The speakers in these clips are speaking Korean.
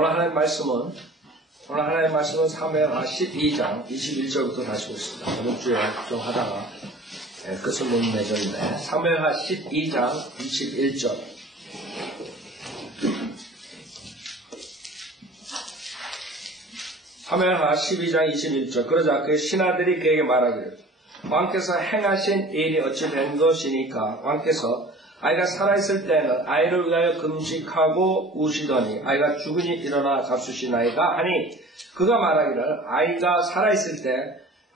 오늘 하나님의 말씀은 사무엘하 12장 21절부터 다시 보겠습니다. 저번 주에 좀 하다가 끝을 못 맺었는데 사무엘하 12장 21절. 사무엘하 12장 21절. 그러자 그 신하들이 그에게 말하기를 왕께서 행하신 일이 어찌 된 것이니까. 왕께서 아이가 살아있을 때는 아이를 위하여 금식하고 우시더니 아이가 죽으니 일어나 잡수시나이다 하니, 그가 말하기를 아이가 살아있을 때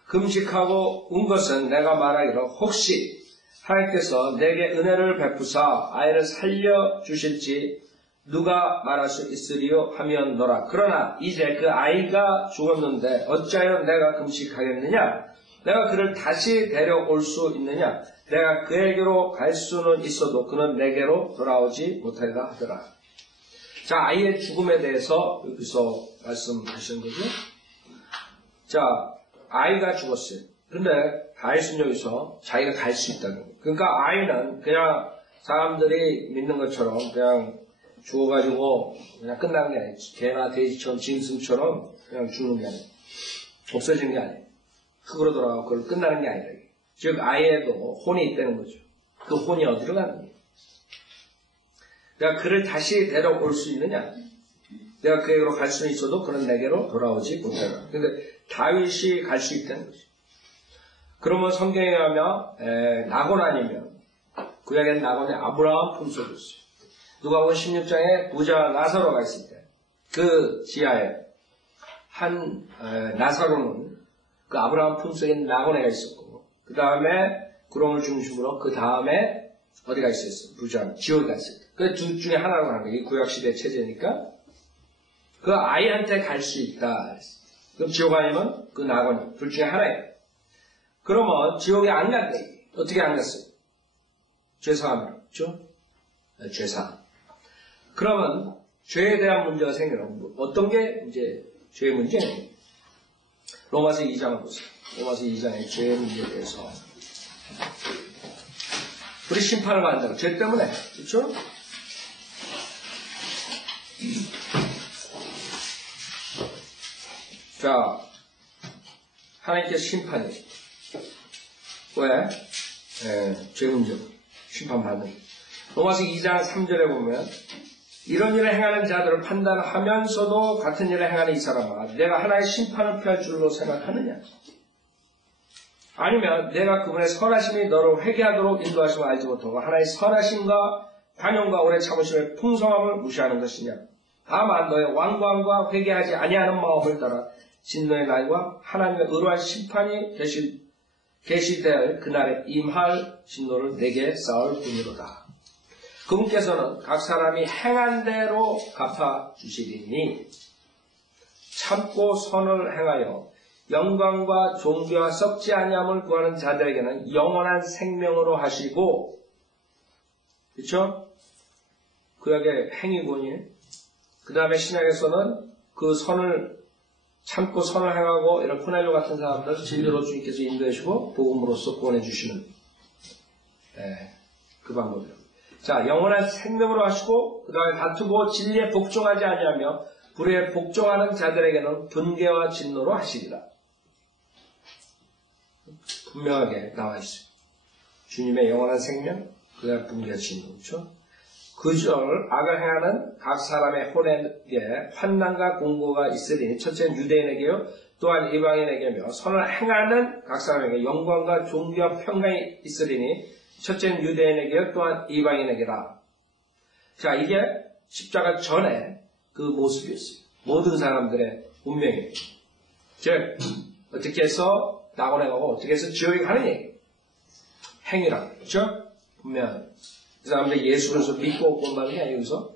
금식하고 운 것은 내가 말하기를 혹시 하나님께서 내게 은혜를 베푸사 아이를 살려주실지 누가 말할 수 있으리요 하면더라. 그러나 이제 그 아이가 죽었는데 어찌하여 내가 금식하겠느냐? 내가 그를 다시 데려올 수 있느냐? 내가 그에게로 갈 수는 있어도 그는 내게로 돌아오지 못하리라 하더라. 자, 아이의 죽음에 대해서 여기서 말씀하시는 거죠. 자, 아이가 죽었어요. 근데 다윗은 여기서 자기가 갈 수 있다는 거예요. 그러니까 아이는 그냥 사람들이 믿는 것처럼 그냥 죽어가지고 그냥 끝나는 게 아니에요. 개나 돼지처럼 짐승처럼 그냥 죽는 게 아니에요. 없어지는 게 아니에요. 흙으로 돌아가고 그걸 끝나는 게 아니라. 즉 아이에도 혼이 있다는 거죠. 그 혼이 어디로 가는 거예요? 내가 그를 다시 데려올 수 있느냐? 내가 그에게로 갈 수는 있어도 그는 내게로 돌아오지 못하라. 그런데 다윗이 갈 수 있다는 거죠. 그러면 성경에 의하면 나곤 아니면 구약에는 나곤의 아브라함 품속이었어요. 누가복음 16장에 부자 나사로가 있을 때 그 지하에 한 나사로는 그 아브라함 품속에 나곤애가 있었고, 그 다음에 구렁을 중심으로 그 다음에 어디가 있었어요? 부자 지옥이가 있었어요. 그 둘 중에 하나로 가는 거예요. 이 구약시대 체제니까 그 아이한테 갈 수 있다. 그럼 지옥 아니면 그 나곤이 둘 중에 하나예요. 그러면 지옥에 안 간대. 어떻게 안 갔어요? 죄사함으로. 그렇죠? 죄사함. 그러면 죄에 대한 문제가 생겨나면 어떤 게 이제 죄의 문제예요? 로마서 2장을 보세요. 로마서 2장의 죄의 문제에 대해서. 우리 심판을 받는다고. 죄 때문에. 그렇죠? 자, 하나님께서 심판이. 왜? 죄 문제로. 심판받는. 로마서 2장 3절에 보면 이런 일을 행하는 자들을 판단하면서도 같은 일을 행하는 이 사람아, 내가 하나의 심판을 피할 줄로 생각하느냐? 아니면 내가 그분의 선하심이 너를 회개하도록 인도하심을 알지 못하고 하나의 선하심과 관용과 오래 참으심의 풍성함을 무시하는 것이냐? 다만 너의 완고함과 회개하지 아니하는 마음을 따라 진노의 날과 하나님의 의로한 심판이 계시될 그날에 임할 진노를 내게 쌓을 뿐이로다. 그분께서는 각 사람이 행한 대로 갚아주시리니 참고 선을 행하여 영광과 존귀와 썩지 아니함을 구하는 자들에게는 영원한 생명으로 하시고, 그렇죠? 구약의 행위군이에요. 그 다음에 신약에서는 그 선을 참고 선을 행하고 이런 코넬료 같은 사람들 진리로 주님께서 인도해주시고 복음으로써 구원해주시는 그 방법이에요. 자, 영원한 생명으로 하시고 그 다음에 다투고 진리에 복종하지 아니하며 불의에 복종하는 자들에게는 분개와 진노로 하시리라. 분명하게 나와 있어요. 주님의 영원한 생명, 그 다음에 분개와 진노. 그렇죠? 그절 악을 행하는 각 사람의 혼에게 환난과 공고가 있으리니 첫째는 유대인에게요 또한 이방인에게며 선을 행하는 각 사람에게 영광과 존귀와 평강이 있으리니 첫째는 유대인에게요 또한 이방인에게라. 자, 이게 십자가 전에 그 모습이었어요. 모든 사람들의 운명이에요. 즉 어떻게 해서 낙원에 가고 어떻게 해서 지옥에 가는 얘기예요. 행위라. 그렇죠? 분명하게. 그 사람들이 예수 그리스도 믿고 본다는 게 아니에요. 여기서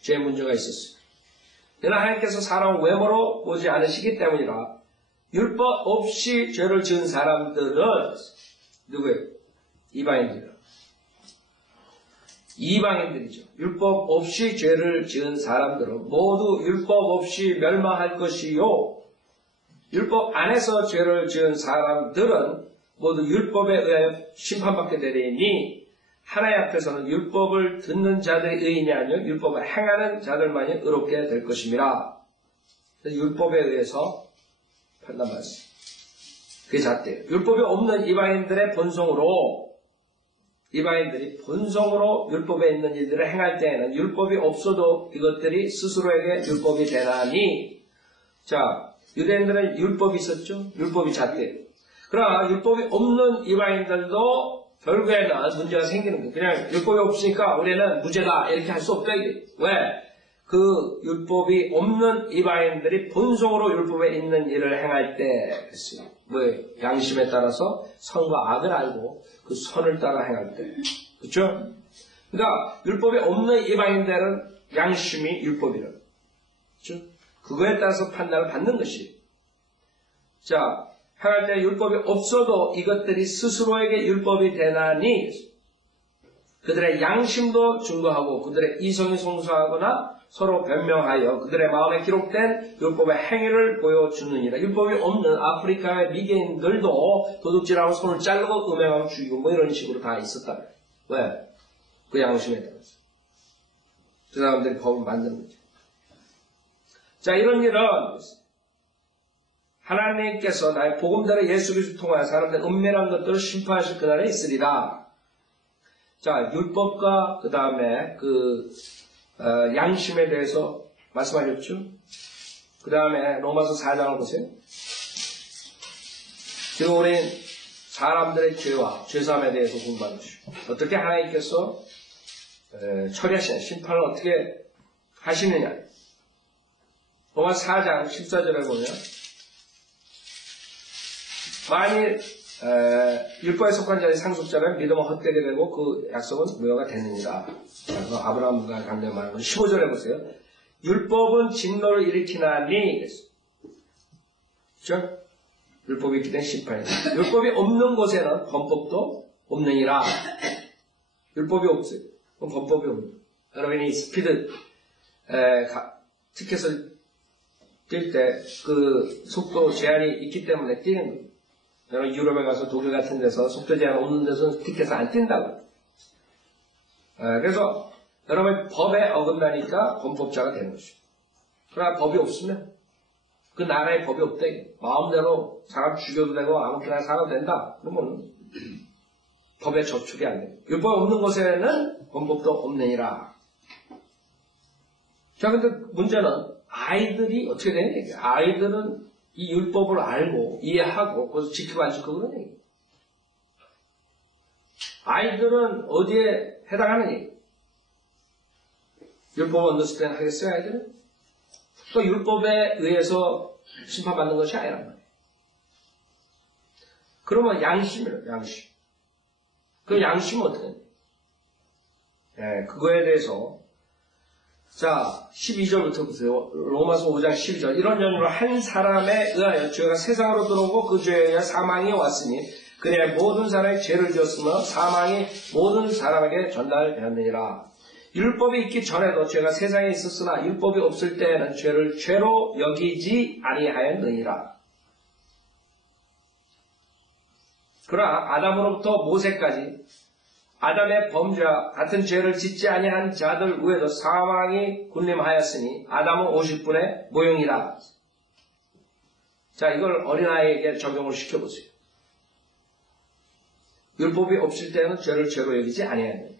죄의 문제가 있었어요. 그러나 하나님께서 사람을 외모로 보지 않으시기 때문이라 율법 없이 죄를 지은 사람들은 누구예요? 이방인들이죠. 율법 없이 죄를 지은 사람들은 모두 율법 없이 멸망할 것이요, 율법 안에서 죄를 지은 사람들은 모두 율법에 의하여 심판받게 되리니 하나님 앞에서는 율법을 듣는 자들이 의인이 아니요 율법을 행하는 자들만이 의롭게 될 것입니다. 율법에 의해서 판단받습니다. 그게 잣대예요. 율법이 없는 이방인들의 본성으로 이방인들이 본성으로 율법에 있는 일들을 행할 때에는 율법이 없어도 이것들이 스스로에게 율법이 되나니 자 유대인들은 율법이 있었죠. 율법이 잣대예요. 그러나 율법이 없는 이방인들도 결국에는 문제가 생기는 거예요. 그냥 율법이 없으니까 우리는 무죄다 이렇게 할 수 없다 이게. 왜? 그 율법이 없는 이방인들이 본성으로 율법에 있는 일을 행할 때 양심에 따라서 선과 악을 알고 그 선을 따라 행할 때 그렇죠? 그러니까 율법이 없는 이방인들은 양심이 율법이라 그렇죠? 그거에 따라서 판단을 받는 것이 자 행할 때 율법이 없어도 이것들이 스스로에게 율법이 되나니 그들의 양심도 증거하고 그들의 이성이 성수하거나 서로 변명하여 그들의 마음에 기록된 율법의 행위를 보여주느니라. 율법이 없는 아프리카의 미개인들도 도둑질하고 손을 자르고 음행하고 죽이고 뭐 이런 식으로 다 있었다. 왜? 그 양심에 따라서. 그 사람들이 법을 만드는 거죠. 자, 이런 일은 하나님께서 나의 복음대로 예수 그리스도 통하여 사람들의 은밀한 것들을 심판하실 그날에 있으리라. 자, 율법과 그 다음에 양심에 대해서 말씀하셨죠? 그 다음에 로마서 4장을 보세요. 지금 우린 사람들의 죄와 죄사함에 대해서 공부하는 것이죠. 어떻게 하나님께서 처리하시냐, 심판을 어떻게 하시느냐. 로마서 4장 14절에 보면 만일 율법에 속한 자의 상속자는 믿음을 헛되게 되고 그 약속은 무효가 되느니라. 그래서 아브라함과 강대 말하는 건 15절에 보세요. 율법은 진노를 일으키나니 그렇죠? 율법이 있기 때문에 심판이다. 율법이 없는 곳에는 범법도 없느니라. 율법이 없어요. 그럼 범법이 없는. 여러분이 스피드 티켓을 뛸 때 그 속도 제한이 있기 때문에 뛰는 거예요. 여러분 유럽에 가서 독일 같은 데서 속도 제한 없는 데서는 티켓을 안 뛴다고요. 그래서 여러분 법에 어긋나니까 범법자가 되는 것이죠. 그러나 법이 없으면 그 나라에 법이 없다. 마음대로 사람 죽여도 되고 아무렇게나 살아도 된다. 그러면 법에 저촉이 안 돼요. 율법 없는 곳에는 범법도 없느니라. 자, 근데 문제는 아이들이 어떻게 되는 얘기예요? 아이들은 이 율법을 알고 이해하고 그것을 지키고 안 지키고 그런 얘기예요. 아이들은 어디에 해당하는 얘기예요? 율법을 얻었을 때는 하겠어요, 아이들은? 또 율법에 의해서 심판받는 것이 아니란 말이에요. 그러면 양심이에요, 양심. 그 양심은 어떻게 해요? 그거에 대해서 자, 12절부터 보세요. 로마서 5장 12절. 이런 연유로 한 사람에 의하여 죄가 세상으로 들어오고 그 죄에 의해 사망이 왔으니 그의 모든 사람이 죄를 지었으며 사망이 모든 사람에게 전달되었느니라. 율법이 있기 전에도 죄가 세상에 있었으나 율법이 없을 때에는 죄를 죄로 여기지 아니하였느니라. 그러나 아담으로부터 모세까지 아담의 범죄와 같은 죄를 짓지 아니한 자들 외에도 사망이 군림하였으니 아담은 50분의 모형이라. 자, 이걸 어린아이에게 적용을 시켜보세요. 율법이 없을 때는 죄를 죄로 여기지 아니하니.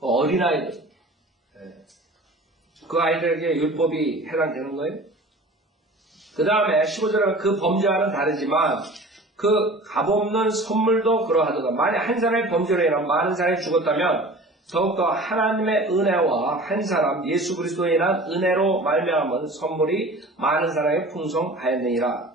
어린아이들. 그 아이들에게 율법이 해당되는 거예요. 그 다음에 15절은 그 범죄와는 다르지만 그 값없는 선물도 그러하도다. 만약 한 사람의 범죄로 인한 많은 사람이 죽었다면 더욱더 하나님의 은혜와 한 사람 예수 그리스도에 인한 은혜로 말미암은 선물이 많은 사람에게 풍성하였느니라.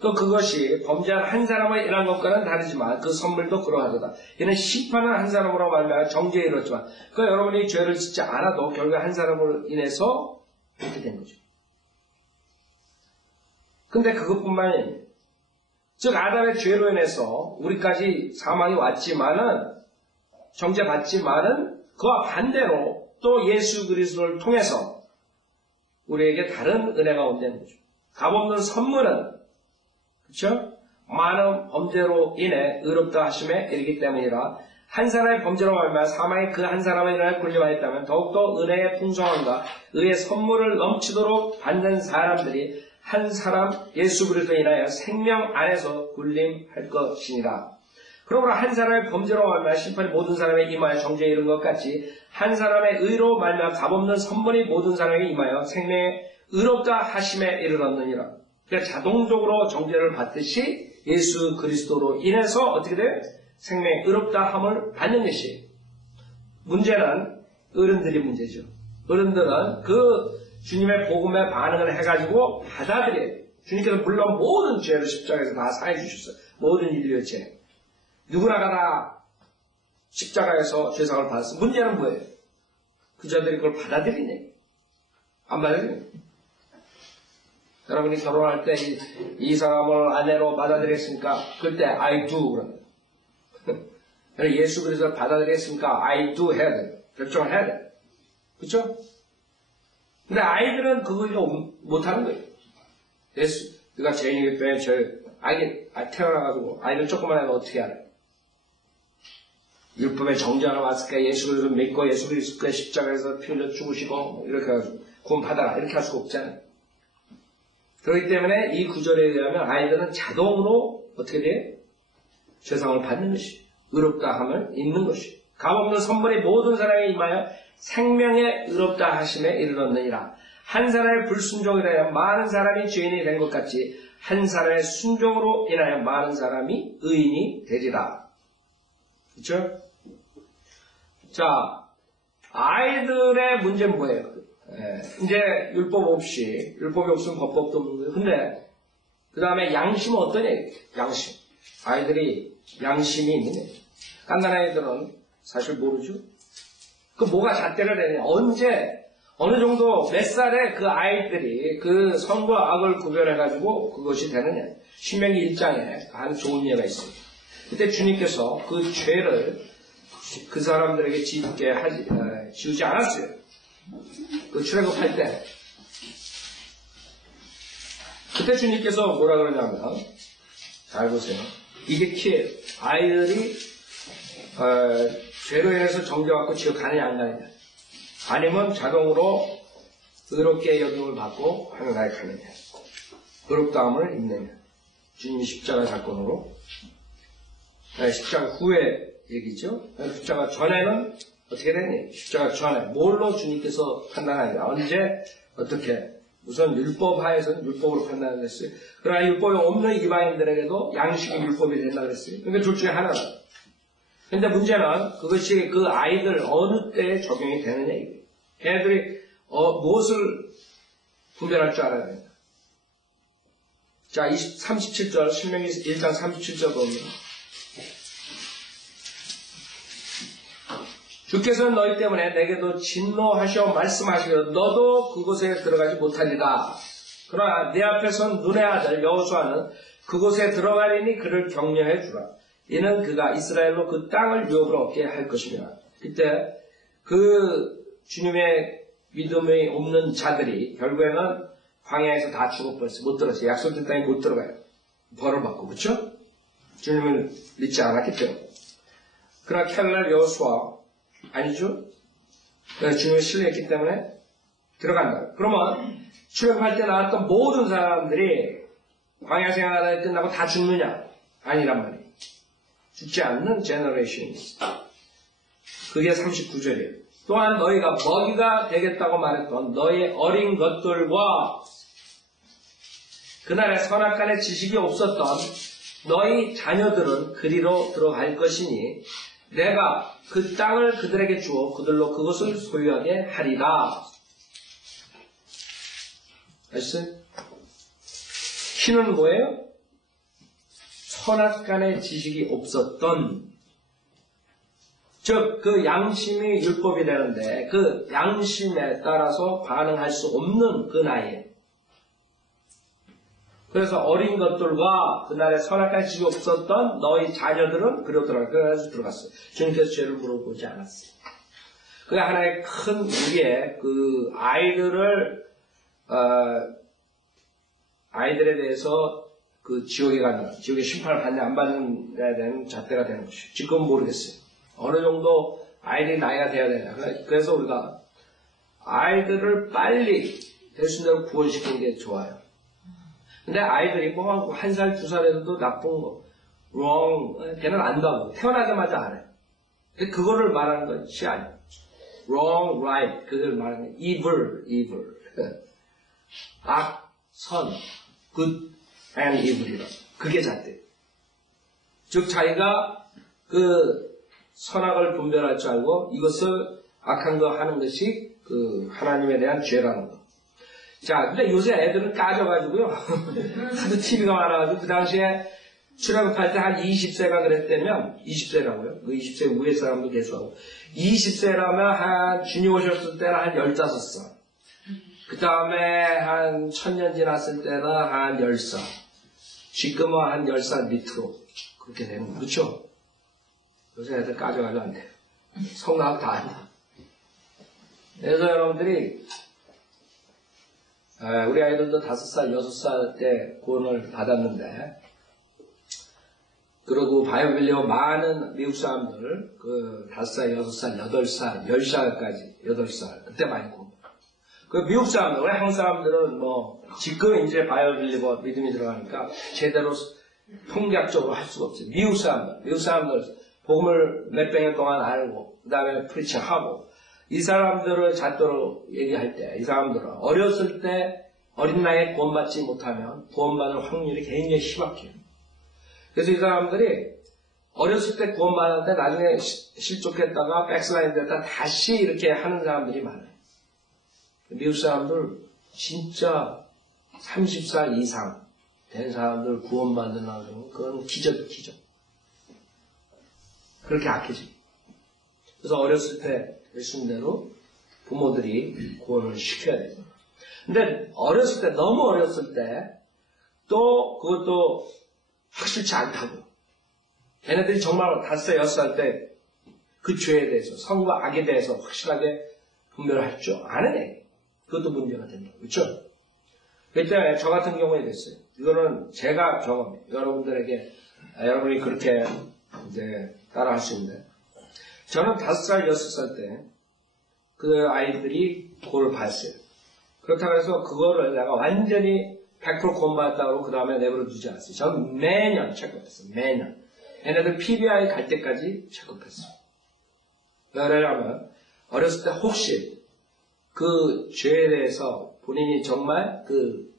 또 그것이 범죄한 한 사람을 인한 것과는 다르지만 그 선물도 그러하도다. 이는 심판은 한 사람으로 말미암아 정죄에 이르렀지만 그러니까 여러분이 죄를 짓지 않아도 결국 한 사람으로 인해서 이렇게 된 거죠. 근데 그것뿐만이 아니에요. 즉 아담의 죄로 인해서 우리까지 사망이 왔지만은 정죄받지만은 그와 반대로 또 예수 그리스도를 통해서 우리에게 다른 은혜가 온다는 거죠. 값없는 선물은 그렇죠? 많은 범죄로 인해 의롭다 하심에 이르기 때문이라. 한 사람의 범죄로 말미암아 사망이 그 한 사람을 인하여 군림하였다면 더욱더 은혜의 풍성함과 의의 선물을 넘치도록 받는 사람들이 한 사람 예수 그리스도로 인하여 생명 안에서 군림할 것이니라. 그러므로 한 사람의 범죄로 말미암아 심판이 모든 사람에 임하여 정죄에 이른 것 같이 한 사람의 의로 말미암아 값없는 선물이 모든 사람에게 임하여 생명의 의롭다 하심에 이르렀느니라. 그러니까 자동적으로 정죄를 받듯이 예수 그리스도로 인해서 어떻게 돼요? 생명의 의롭다함을 받는 것이. 문제는 어른들이 문제죠. 어른들은 그 주님의 복음에 반응을 해가지고 받아들여요. 주님께서 물론 모든 죄를 십자가에서 다 사해 주셨어요. 모든 인류의 죄. 누구나가 다 십자가에서 죄상을 받았어요. 문제는 뭐예요? 그 자들이 그걸 받아들이네. 안 받아들이네. 여러분이 결혼할 때 이 사람을 아내로 받아들였으니까 그때 I do 그럽니다. 예수 그리스도를 받아들였으니까 I do 해야 돼요. 결정을 해야 돼요. 그렇죠? 근데 아이들은 그걸 못하는 거예요. 예수, 네가 죄인이기 때문에 아이들 태어나가지고 아이들 조금만 해도 어떻게 알아요? 율법의 정죄하러 왔을까? 예수 그리스도를 믿고 예수 그리스도의 십자가에서 피 흘려 죽으시고 이렇게 해가지고 구원 받아라 이렇게 할 수가 없잖아요. 그렇기 때문에 이 구절에 의하면 아이들은 자동으로 어떻게 돼요? 죄상을 받는 것이 의롭다함을 입는 것이 값없는 선물이 모든 사람에게 임하여 생명의 의롭다 하심에 이르렀느니라. 한 사람의 불순종으로 인하여 많은 사람이 죄인이 된 것 같이 한 사람의 순종으로 인하여 많은 사람이 의인이 되리라. 그렇죠? 자, 아이들의 문제는 뭐예요? 이제 율법이 없으면 법법도 없는 거예요. 근데 그 다음에 양심은 어떤 얘기예요? 양심. 아이들이 양심이 있는 애예요. 깐난 아이들은 사실 모르죠. 그 뭐가 잣대가 되냐. 언제 어느 정도 몇 살에 그 아이들이 그 선과 악을 구별해가지고 그것이 되느냐. 신명기 1장에 한 좋은 예가 있습니다. 그때 주님께서 그 죄를 그 사람들에게 지우지 않았어요. 그 출애굽할 때. 그때 주님께서 뭐라 그러냐면, 잘 보세요. 이게 키예요. 아이들이 죄로 인해서 정죄받고 지옥 가느냐 안 가느냐. 아니면 자동으로 의롭게 여김을 받고 하늘나라에 가느냐. 의롭다함을 입느냐. 주님이 십자가 사건으로. 십자가 후에 얘기죠. 십자가 전에는 어떻게 되니? 십자가 전에 뭘로 주님께서 판단하냐. 언제 어떻게. 우선 율법 하에서는 율법으로 판단을 했어요. 그러나 율법이 없는 이방인들에게도 양식이 율법이 된다 그랬어요. 그러니까 둘 중에 하나다. 근데 문제는 그것이 그 아이들 어느 때에 적용이 되느냐 이거예요. 걔네들이 무엇을 분별할 줄 알아야 된다. 자, 37절 신명기 1장 37절 보면 주께서는 너희 때문에 내게도 진노하시어 말씀하시기로 너도 그곳에 들어가지 못하리라. 그러나 내 앞에선 눈의 아들 여호수아는 그곳에 들어가리니 그를 격려해 주라. 이는 그가 이스라엘로 그 땅을 유업으로 얻게 할 것이며. 그때 그 주님의 믿음이 없는 자들이 결국에는 광야에서 다 죽어버렸어요. 못 들었어요. 약속된 땅에 못 들어가요. 벌을 받고. 그렇죠? 주님을 믿지 않았기 때문에. 그러나 켈날 여호수아 아니죠? 주님을 신뢰했기 때문에 들어간다. 그러면 출애굽할 때 나왔던 모든 사람들이 광야 생활이 끝나고 다 죽느냐? 아니란 말이에요. 죽지 않는 제너레이션이 있어. 그게 39절이에요. 또한 너희가 먹이가 되겠다고 말했던 너희 어린 것들과 그날의 선악간의 지식이 없었던 너희 자녀들은 그리로 들어갈 것이니 내가 그 땅을 그들에게 주어 그들로 그것을 소유하게 하리라. 아셨어요? 키는 뭐예요? 선악간의 지식이 없었던, 즉 그 양심이 율법이 되는데 그 양심에 따라서 반응할 수 없는 그 나이에. 그래서 어린 것들과 그날의 선악간의 지식이 없었던 너희 자녀들은 그리로 들어가. 그래서 들어갔어요. 주님께서 죄를 물어보지 않았어요. 그게 하나의 큰 우리의 그 아이들에 대해서 그 지옥에 가는, 지옥의 심판을 받냐 안 받느냐에 대한 잣대가 되는 것이죠. 지금은 모르겠어요. 어느 정도 아이들이 나이가 돼야 되냐. 그래서 우리가 아이들을 빨리 될 수 있는 대로 구원시키는 게 좋아요. 근데 아이들이 뭐 1살, 2살에도 나쁜 거, wrong, 걔는 안다고. 태어나자마자 알아요. 근데 그거를 말하는 것이 아니에요. wrong, right, 그걸 말하는 게 evil. 악, 선, good and evil이라. 그게 잣대. 즉 자기가 그 선악을 분별할 줄 알고 이것을 악한 거 하는 것이 그 하나님에 대한 죄라는 거. 자, 근데 요새 애들은 까져가지고요. 하도 TV가 많아가지고 그 당시에 출애굽할 때 한 20세가 그랬다면 20세라고요. 그 20세 위에 사람도 계속하고 20세라면 한 주님 오셨을 때는 한 15살. 그 다음에 한 1000년 지났을 때는 한 10살. 지금은 한 10살 밑으로 그렇게 되는 거죠. 그렇죠? 요새 애들 까져가지고 안 돼요. 성악 다 한다. 그래서 여러분들이 우리 아이들도 5살, 6살 때 구원을 받았는데 그리고 바이올리오 많은 미국 사람들 그 5살, 6살, 8살, 10살까지 8살 그때 많이 구원. 그 미국 사람들, 우리 한국 사람들은 뭐 지금 이제 바이올리오 믿음이 들어가니까 제대로 통계학적으로 할 수가 없어요. 미국 사람들 복음을 몇백 년 동안 알고 그 다음에 프리칭하고 이 사람들을 잣대로 얘기할 때 이 사람들은 어렸을 때 어린 나이에 구원받지 못하면 구원받을 확률이 굉장히 희박해요. 그래서 이 사람들이 어렸을 때 구원받았는데 나중에 실족했다가 백슬라인 됐다 다시 이렇게 하는 사람들이 많아요. 미국 사람들 진짜 30살 이상 된 사람들 구원받으려면 그건 기적. 그렇게 악해지. 그래서 어렸을 때 말씀대로 부모들이 구원을 시켜야 돼요. 근데 어렸을 때, 너무 어렸을 때, 또 그것도 확실치 않다고. 걔네들이 정말 5살, 6살 때 그 죄에 대해서, 선과 악에 대해서 확실하게 분별할 줄 아는 애. 그것도 문제가 된다. 그렇죠? 그때 저 같은 경우에 됐어요. 이거는 제가 경험이에요. 여러분들에게, 여러분이 그렇게 이제 따라 하시는데. 저는 5살, 6살 때 그 아이들이 구원을 받았어요. 그렇다고 해서 그거를 내가 완전히 100% 구원받았다고 그 다음에 내버려 두지 않았어요. 저는 매년 체크했어요. 매년. 얘네들 PBI 갈 때까지 체크했어요. 왜냐하면 어렸을 때 혹시 그 죄에 대해서 본인이 정말 그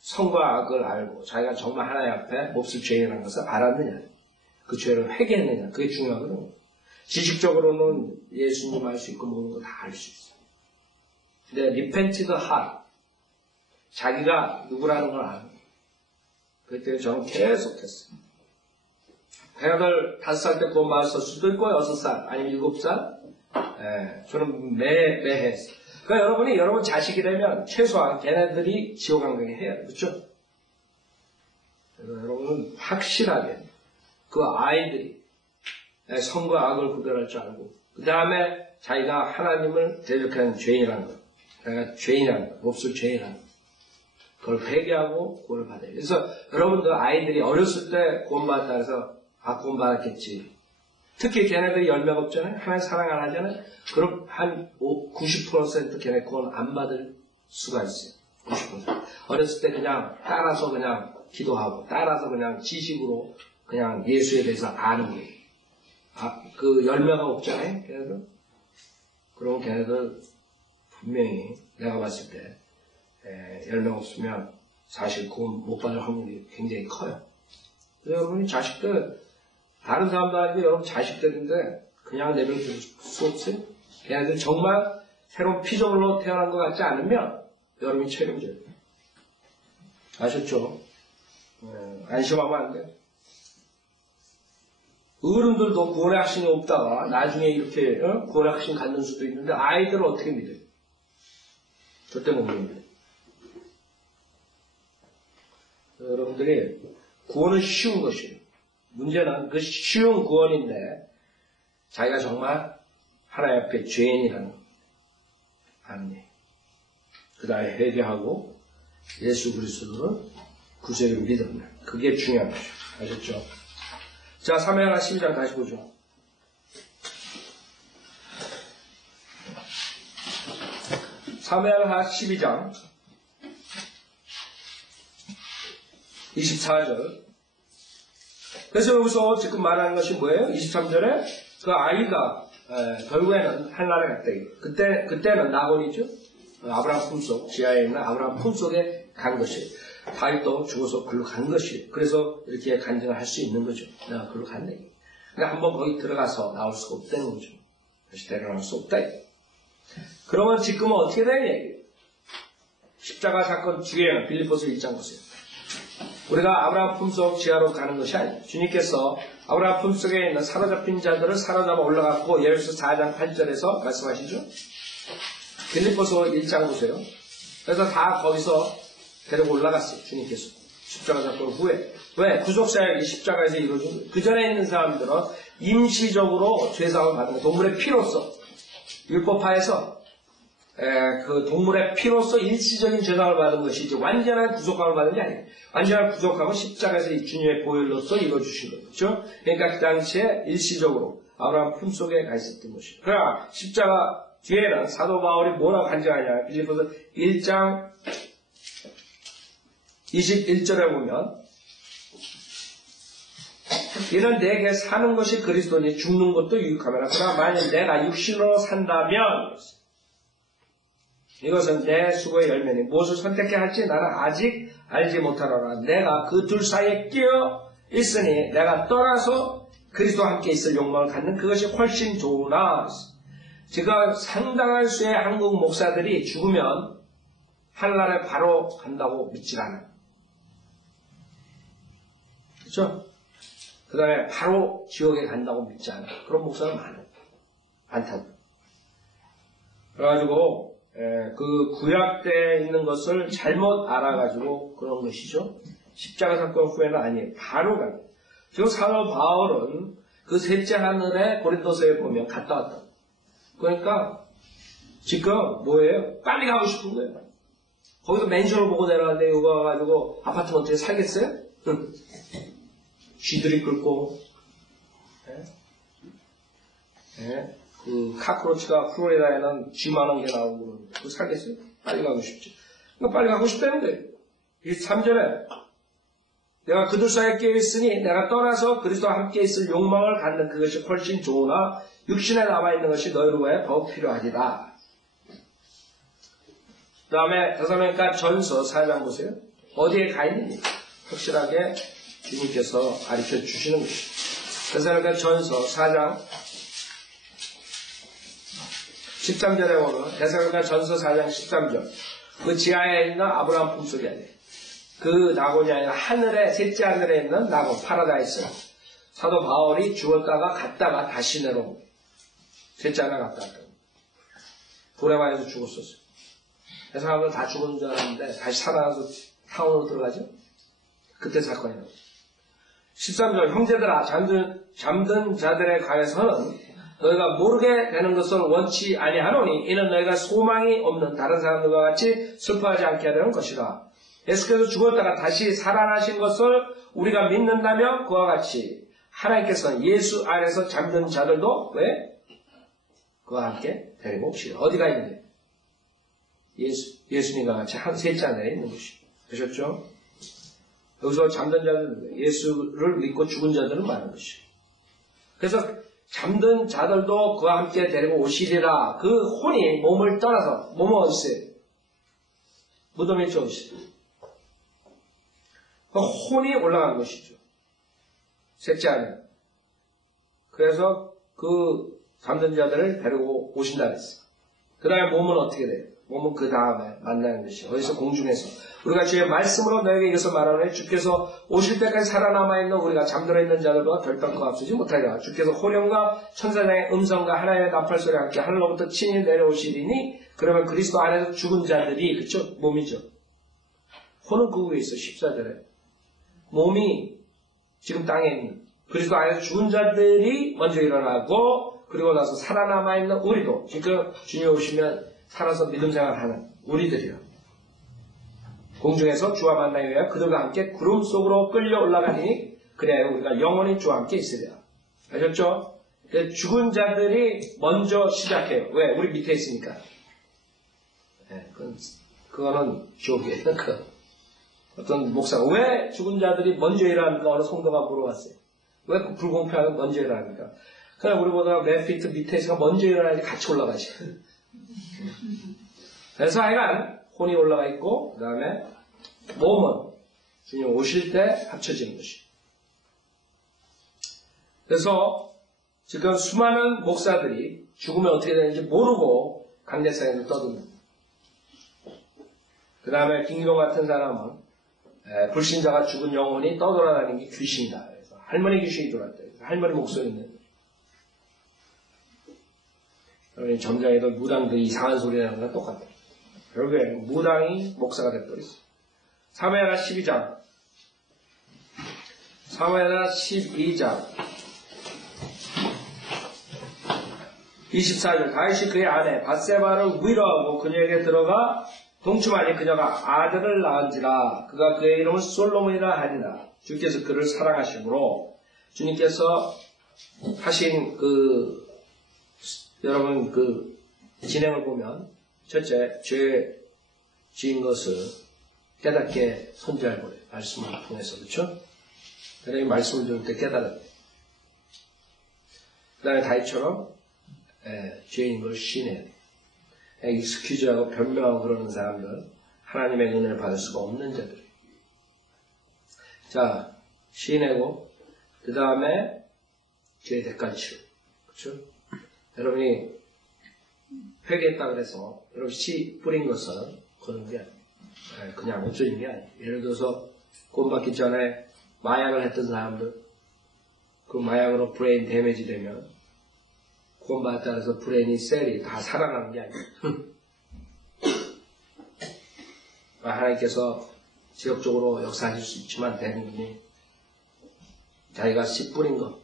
선과 악을 알고 자기가 정말 하나님 앞에 몹쓸 죄라는 것을 알았느냐. 그 죄를 회개했느냐. 그게 중요하거든요. 지식적으로는 예수님 알 수 있고 모든 거 다 알 수 있어요. 근데 repented heart, 자기가 누구라는 걸 아는 거예요. 그렇기 때문에 저는 계속했어요. 애들 5살 때 구원 받았을 수도 있고 6살 아니면 7살 저는 매해 했어요. 그러니까 여러분이 여러분 자식이 되면 최소한 걔네들이 지옥 안 가게 해야 돼요. 그렇죠? 그래서 여러분은 확실하게 그 아이들이 선과 악을 구별할 줄 알고 그 다음에 자기가 하나님을 대적하는 죄인이라는 것, 자기가 죄인이라는 것, 몹쓸 죄인이라는 것, 그걸 회개하고 구원을 받아요. 그래서 여러분들 아이들이 어렸을 때 구원받았다 해서 구원받았겠지. 특히 걔네들이 열매가 없잖아요. 하나님 사랑 안 하잖아요. 그럼 한 90% 걔네 구원 안 받을 수가 있어요. 90%. 어렸을 때 그냥 따라서 그냥 기도하고 따라서 그냥 지식으로 그냥 예수에 대해서 아는 거예요. 그 열매가 없잖아요. 걔네들. 그럼 걔네들 분명히 내가 봤을 때 열매가 없으면 사실 구원 못 받을 확률이 굉장히 커요. 그래서 여러분이 자식들 다른 사람도 아니고 여러분 자식들인데 그냥 내버려 둘 수 없어요. 걔네들 정말 새로운 피조물로 태어난 것 같지 않으면 여러분이 책임져요. 아셨죠? 안심하면 안 돼요. 어른들도 구원의 확신이 없다가 나중에 이렇게 구원의 확신 갖는 수도 있는데 아이들은 어떻게 믿어요? 절대 못 믿어요. 여러분들이 구원은 쉬운 것이에요. 문제는 그 쉬운 구원인데 자기가 정말 하나님 앞에 죄인이라는 아니에요. 그 다음에 회개하고 예수 그리스도를 구세를 믿었냐. 그게 중요한 거죠. 아셨죠? 자, 사무엘하 12장 다시 보죠. 사무엘하 12장 24절. 그래서 여기서 지금 말하는 것이 뭐예요? 23절에 그 아이가 결국에는 한나라에 갔다. 그때는 나곤이죠. 아브라함 품속, 지하에 있는 아브라함 품속에 간 것이. 다윗도 죽어서 글로 간 것이. 그래서 이렇게 간증을 할 수 있는 거죠. 내가 글로 갔네. 그러니까 한번 거기 들어가서 나올 수가 없다는 거죠. 다시 데려나올 수 없다. 그러면 지금은 어떻게 되냐? 십자가 사건 뒤에는 빌립보서 1장 보세요. 우리가 아브라함 품속 지하로 가는 것이 아니에요. 주님께서 아브라함 품속에 있는 사로잡힌 자들을 사로잡아 올라갔고 예수서 4장 8절에서 말씀하시죠. 빌립보서 1장 보세요. 그래서 다 거기서 데리고 올라갔어요. 주님께서. 십자가 사건 후에. 왜? 구속사역이 십자가에서 이루어진 거예요. 그 전에 있는 사람들은 임시적으로 죄사함을 받은 거예요. 동물의 피로서. 율법하에서 그 동물의 피로서 일시적인 죄사함을 받은 것이지 완전한 구속함을 받은 게 아니에요. 완전한 구속함은 십자가에서 이 주님의 보혈로서 이루어주신 거죠. 그렇죠? 그러니까 그 당시에 일시적으로 아브라함 품속에 가 있었던 것이죠. 그러나 십자가 뒤에는 사도 바울이 뭐라고 간증하냐. 빌립보서 1장 21절에 보면 이는 내게 사는 것이 그리스도니 죽는 것도 유익하매라. 그러나 만일 내가 육신으로 산다면 이것은 내 수고의 열매니 무엇을 선택해야 할지 나는 아직 알지 못하노라. 내가 그 둘 사이에 끼어 있으니 내가 떠나서 그리스도와 함께 있을 욕망을 갖는 그것이 훨씬 좋으나. 지금 상당한 수의 한국 목사들이 죽으면 하늘나라에 바로 간다고 믿질 않아요. 그렇죠? 그 다음에 바로 지옥에 간다고 믿지 않아요. 그런 목사가 많아요. 많다고. 그래가지고 그 구약 때 있는 것을 잘못 알아가지고 그런 것이죠. 십자가 사건 후에는 아니에요. 바로 가요. 지금 사도 바울은 그 셋째 하늘에 고린도서에 보면 갔다 왔다. 그러니까 지금 뭐예요? 빨리 가고 싶은 거예요. 거기서 맨션을 보고 내려갔는데 여기 와가지고 아파트면 어떻게 살겠어요? 쥐들이 끓고 그 카크로치가 플로리다에는 쥐 많은 게 나오고 그러는데 그거 살겠어요? 빨리 가고 싶지. 그러니까 빨리 가고 싶다는 거예요. 23절에 내가 그들 사이에 끼어있으니 내가 떠나서 그리스도와 함께 있을 욕망을 갖는 그것이 훨씬 좋으나 육신에 남아있는 것이 너희를 위해 더 필요하리라. 그 다음에 데살로니가 전서 4장 보세요. 어디에 가 있는지 확실하게 주님께서 가르쳐 주시는 것이죠. 데살로니가 전서 4장 13절에 보면 데살로니가 전서 4장 13절 그 지하에 있는 아브라함 품속이 아니에요. 그 나곤이 아니라 하늘에 셋째 하늘에 있는 나곤 파라다이스. 사도 바울이 죽었다가 갔다가 다시 내려온 거예요. 셋째 하늘 갔다 왔다고. 돌에 맞아서 죽었었어요. 그래서 사람들 다 죽은 줄 알았는데 다시 살아나서 타운으로 들어가죠. 그때 사건이 나오죠. 13절 형제들아 잠든 자들에 관해서는 너희가 모르게 되는 것을 원치 아니하노니 이는 너희가 소망이 없는 다른 사람들과 같이 슬퍼하지 않게 하려는 것이라. 예수께서 죽었다가 다시 살아나신 것을 우리가 믿는다면 그와 같이 하나님께서 예수 안에서 잠든 자들도 왜? 그와 함께 데리고 오시라. 어디가 있는데? 예수님과 같이 한 셋째 하늘에 있는 것이죠. 보셨죠? 여기서 잠든 자들, 예수를 믿고 죽은 자들은 많은 것이죠. 그래서 잠든 자들도 그와 함께 데리고 오시리라. 그 혼이 몸을 떠나서, 몸은 어디 있어요? 무덤에 있죠. 그 혼이 올라간 것이죠. 셋째 하늘. 그래서 그 잠든 자들을 데리고 오신다 그랬어요. 그 다음에 몸은 어떻게 돼요? 몸은 그 다음에 만나는 것이요. 어디서 공중에서. 우리가 주의 말씀으로 너에게 이것을 말하노니 주께서 오실 때까지 살아남아있는 우리가 잠들어 있는 자들과 결단코 앞서지 못하리라. 주께서 호령과 천사장의 음성과 하나님의 나팔소리와 함께 하늘로부터 친히 내려오시리니 그러면 그리스도 안에서 죽은 자들이 그쵸? 몸이죠. 혼은 그 위에 있어. 14절에. 몸이 지금 땅에 있는 그리스도 안에서 죽은 자들이 먼저 일어나고 그리고 나서 살아남아있는 우리도 지금 주님 오시면 살아서 믿음 생활하는 우리들이요. 공중에서 주와 만나기 위하여 그들과 함께 구름 속으로 끌려 올라가니 그래야 우리가 영원히 주와 함께 있으리라. 아셨죠? 죽은 자들이 먼저 시작해요. 왜? 우리 밑에 있으니까. 네, 그거는 지옥이에요. 어떤 목사가 왜 죽은 자들이 먼저 일어납니까? 어느 성도가 물어봤어요. 왜 그 불공평하게 먼저 일어납니까? 그냥 우리보다 몇 피트 밑에 있으니까 먼저 일어나야지 같이 올라가지. 그래서 하여간 혼이 올라가 있고 그 다음에 몸은 주님 오실 때 합쳐지는 것이. 그래서 지금 수많은 목사들이 죽으면 어떻게 되는지 모르고 강대상에서 떠듭니다. 그 다음에 김기동 같은 사람은 불신자가 죽은 영혼이 떠돌아다니는 게 귀신이다. 그래서 할머니 귀신이 돌았다. 할머니 목소리 있는. 여러분 점장에도 무당들이 이상한 소리 나는 거랑 똑같아. 결국에 무당이 목사가 돼버렸어. 사무엘하 12장. 사무엘하 12장 24절. 다윗이 그의 아내 밧세바를 위로하고 그녀에게 들어가 동침하니 그녀가 아들을 낳은지라. 그가 그의 이름을 솔로몬이라 하니라. 주께서 그를 사랑하심으로 주님께서 하신 여러분 진행을 보면 첫째 죄 지은 것을 깨닫게 선지할 거예요. 말씀을 통해서. 그렇죠? 그러니 말씀을 들을 때 깨달아요. 그 다음에 다윗처럼 죄인 걸 시인해야 돼요. 익스큐즈하고 변명하고 그러는 사람들, 하나님의 은혜를 받을 수가 없는 자들. 자, 시인하고 그 다음에 죄의 대가를 치르고. 그렇죠? 여러분이 회개했다 그래서 여러분 씨 뿌린 것은 그런 게 아니에요. 그냥 없어지는 게 아니에요. 예를 들어서 구원받기 전에 마약을 했던 사람들, 그 마약으로 브레인 데미지 되면 구원받았다 해서 브레인이 셀이 다 살아나는 게 아니에요. 하나님께서 지역적으로 역사하실 수 있지만 대부분이 자기가 씨 뿌린 것.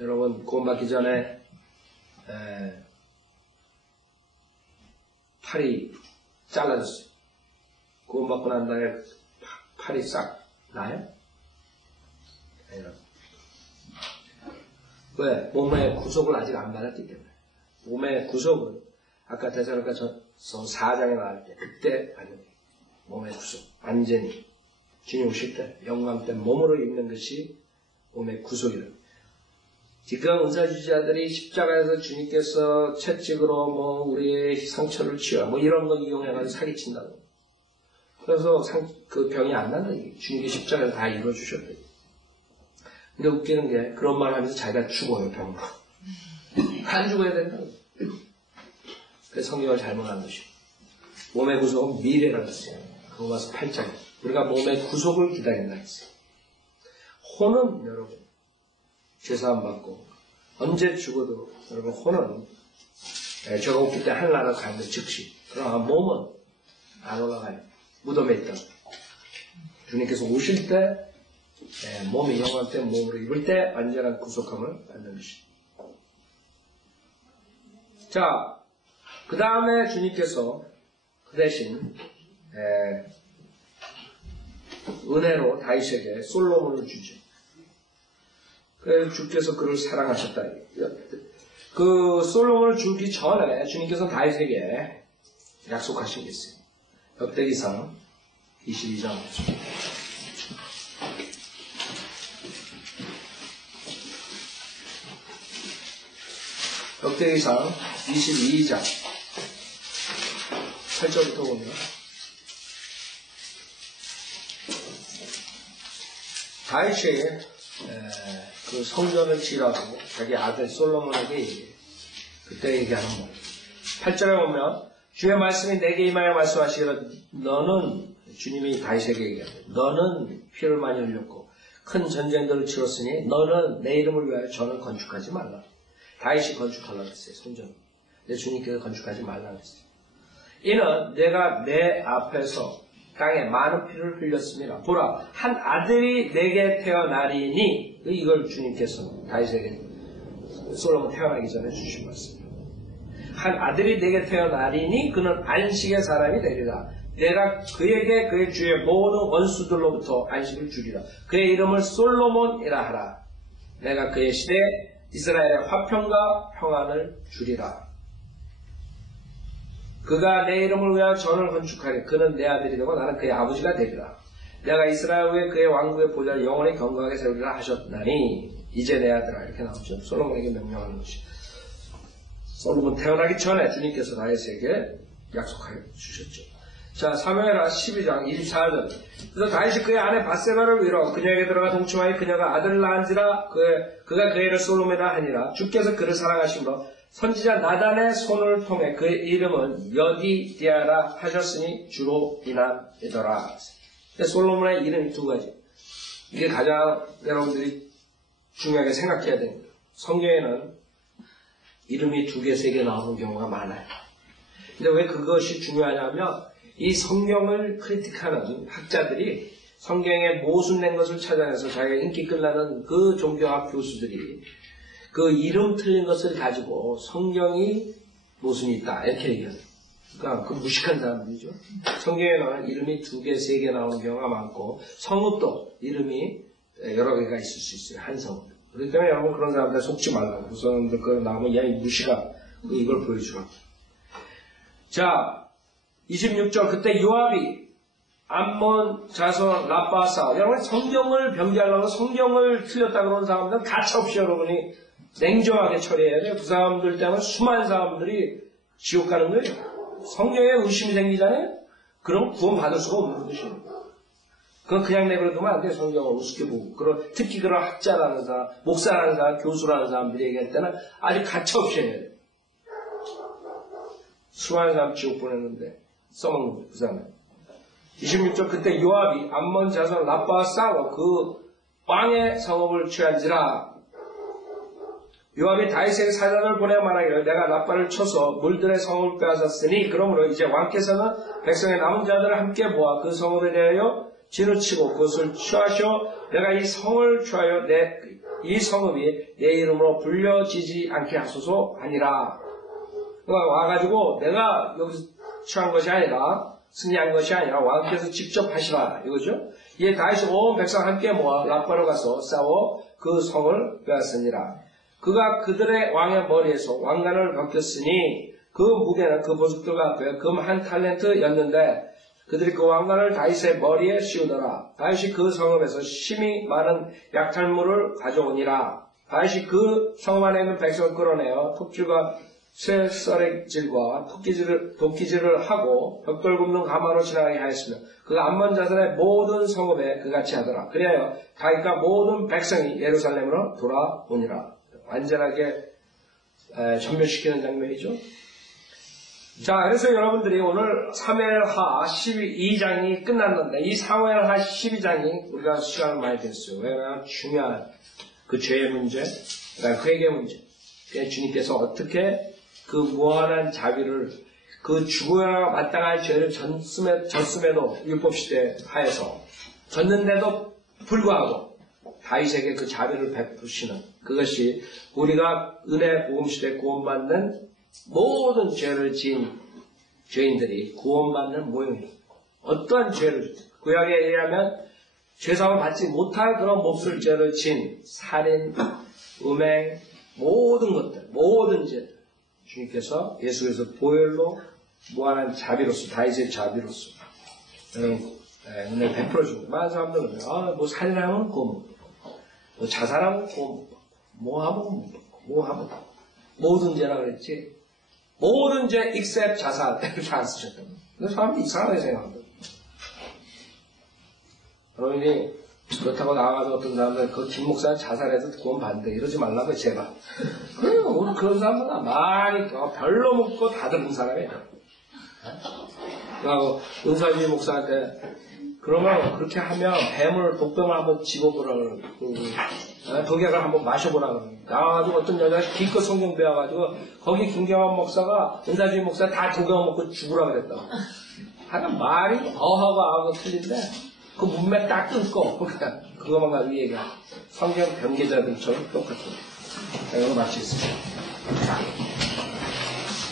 여러분 구원받기 전에 팔이 잘라졌어요. 구원받고 난 다음에 팔이 싹 나요? 아니요. 왜? 몸의 구속을 아직 안 받았기 때문에. 몸의 구속은 아까 데살로니가서 4장에 나올 때 그때 받는 거예요. 몸의 구속. 완전히 주님 오실 때 영광 때 몸으로 입는 것이 몸의 구속이라고. 지금 은사주자들이 십자가에서 주님께서 채찍으로 우리의 상처를 치유하고 이런 거 이용해가지고 사기친다고. 그래서 그 병이 안 난다. 주님이 십자가에서 다 이루어주셨대요. 근데 웃기는 게 그런 말 하면서 자기가 죽어요, 병으로. 안 죽어야 된다고. 그래서 성경을 잘못한 것이고. 몸의 구속은 미래라고 했어요. 그거 가서 8장에. 우리가 몸의 구속을 기다린다 했어요. 혼은 여러분, 죄사함 받고, 언제 죽어도 여러분 혼은 죄가 없기 때문에 하늘나라 가는데 즉시. 그러나 몸은 안 올라가요. 무덤에 있다. 주님께서 오실 때 몸이 영광 때 몸으로 입을 때 완전한 구속함을 받는 것입니다. 자, 그 다음에 주님께서 그 대신 은혜로 다윗에게 솔로몬을 주죠. 그래서 주께서 그를 사랑하셨다. 그 솔로몬을 주기 전에 주님께서 다윗에게 약속하신 게 있어요. 역대기상 22장. 역대기상 22장 8절부터 보면 다윗이 그 성전을 지으라고 자기 아들 솔로몬에게 얘기해요. 그때 얘기하는 거예요. 8절에 보면 주의 말씀이 내게 임하여 말씀하시기를 너는 주님이 다윗에게 얘기합니다. 너는 피를 많이 흘렸고 큰 전쟁들을 치렀으니 너는 내 이름을 위하여 전을 건축하지 말라. 다윗이 건축하려고 했어요. 성전을. 근데 주님께서 건축하지 말라고 했어요. 이는 내가 내 앞에서 땅에 많은 피를 흘렸습니다. 보라, 한 아들이 내게 태어나리니 이걸 주님께서 다윗에게 솔로몬 태어나기 전에 주신 말씀입니다. 한 아들이 내게 태어나리니 그는 안식의 사람이 되리라. 내가 그에게 그의 주의 모든 원수들로부터 안식을 주리라. 그의 이름을 솔로몬이라 하라. 내가 그의 시대에 이스라엘의 화평과 평안을 주리라. 그가 내 이름을 위하여 전을 건축하리. 그는 내 아들이 되고 나는 그의 아버지가 되리라. 내가 이스라엘 후에 그의 왕국의 보좌를 영원히 건강하게 세우리라 하셨나니 이제 내 아들아. 이렇게 나오죠. 솔로몬에게 명령하는 것이. 솔로몬 태어나기 전에 주님께서 다윗에게 약속하여 주셨죠. 자, 사무엘하 12장 24절. 그래서 다윗이 그의 아내 밧세바를 위로 그녀에게 들어가 동침하여 그녀가 아들을 낳은지라 그가 그의 이름을 솔로몬이라 하니라. 주께서 그를 사랑하심으로 선지자 나단의 손을 통해 그의 이름은 여디디아라 하셨으니 주로 이남이더라. 솔로몬의 이름이 두 가지. 이게 가장 여러분들이 중요하게 생각해야 됩니다. 성경에는 이름이 두 개, 세 개 나오는 경우가 많아요. 근데 왜 그것이 중요하냐면 이 성경을 크리틱하는 학자들이 성경에 모순된 것을 찾아내서 자기가 인기 끌라는 그 종교학 교수들이 그 이름 틀린 것을 가지고 성경이 모순이 있다 이렇게 얘기해요. 그러니까 그 무식한 사람들이죠. 성경에는 이름이 두 개, 세 개 나오는 경우가 많고 성읍도 이름이 여러 개가 있을 수 있어요. 한 성읍. 그렇기 때문에 여러분 그런 사람들 속지 말라고. 그 사람들 그거 나오면 야 이 무시가 이걸 보여주라고. 자 26절 그때 요압이 암몬 자손 라빠싸. 여러분 성경을 변기하려고 성경을 틀렸다 그러는 사람들은 가차없이 여러분이 냉정하게 처리해야 돼요. 그 사람들 때문에 수많은 사람들이 지옥 가는 거예요. 성경에 의심이 생기잖아요. 그럼 구원 받을 수가 없는 것이에요. 그건 그냥 내버려두면 안 돼요. 성경을 우습게 보고. 특히 그런 학자라는 사람, 목사라는 사람, 교수라는 사람들이 얘기할 때는 아주 가차없이 해야 돼요. 수많은 사람 지옥 보냈는데 써먹는 거예요. 그 사람은. 26절 그때 요압이 암몬 자손 라빠와 싸워 그 왕의 성읍을 취한지라. 요압이 다윗에게 사자를 보내 말하기를 내가 라빠를 쳐서 물들의 성읍을 빼앗았으니 그러므로 이제 왕께서는 백성의 남은 자들을 함께 모아 그 성읍에 대하여 진을 치고 그것을 취하셔 내가 이 성을 취하여 이 성읍이 내 이름으로 불려지지 않게 하소서 하니라. 그러니까 와가지고 내가 여기서 취한 것이 아니라 승리한 것이 아니라 왕께서 직접 하시라 이거죠. 이에 다윗이 온 백성 함께 모아 라빠로 가서 싸워 그 성을 빼앗으니라. 그가 그들의 왕의 머리에서 왕관을 벗겼으니 그 무게는 그 보석들과 합해 금 1달란트였는데 그들이 그 왕관을 다윗의 머리에 씌우더라. 다윗이 그 성읍에서 심히 많은 약탈물을 가져오니라. 다윗이 그 성읍 안에 있는 백성을 끌어내어 톱질과 쇠서리질과 도끼질을 하고 벽돌 굽는 가마로 지나가게 하였으며 그가 암몬 자손의 모든 성읍에 그같이 하더라. 그리하여 다윗과 모든 백성이 예루살렘으로 돌아오니라. 완전하게 전멸시키는 장면이죠. 자, 그래서 여러분들이 오늘 사무엘하 12장이 끝났는데 이 사무엘하 12장이 우리가 시간을 많이 됐어요. 왜냐하면 중요한 그 죄의 문제, 그 회개 문제. 주님께서 어떻게 그 무한한 자비를 그 죽어야 마땅할 죄를 졌음에도 율법시대 하에서 졌는데도 불구하고 다윗에게 그 자비를 베푸시는 그것이 우리가 은혜 복음시대에 구원받는 모든 죄를 지은 죄인들이 구원받는 모형이에요. 어떠한 죄를 구약에 의하면 죄사함을 받지 못할 그런 몹쓸 죄를 지은 살인, 음행, 모든 것들, 모든 죄들 주님께서 예수께서 보혈로 무한한 자비로서 다윗의 자비로서 은혜를 베풀어주고 많은 사람들은 뭐 살인하면 구원 못 받고 뭐 자살하면 구원 못 받고 뭐 하면 못 받고 뭐 하면 모든 죄라 그랬지 모든 죄 except 자살 이렇게 안 쓰셨던 거예요. 근데 사람들이 이상하게 생각합니다. 여러분이 그렇다고 나와서 어떤 사람들 그 김 목사는 자살해서 구원 받는데 이러지 말라고요. 제발. 그래요. 우리 그런 사람들은 많이 별로 먹고 다 듣는 사람이에요. 그리고 은사주의 목사한테 그러면 그렇게 하면 독병을 한번 집어보라 그러고 독약을 한번 마셔보라 그러고 나와가지고 어떤 여자가 기껏 성경 배워가지고 거기 김경환 목사가 은사주의 목사 다 독약 먹고 죽으라 그랬다고. 하여간 말이 어하고 아하고 틀린데 그 문맥 딱 끊고 그거만 가지고 얘기하고 성경 변계자들처럼 똑같아요. 자, 이거 마치겠습니다.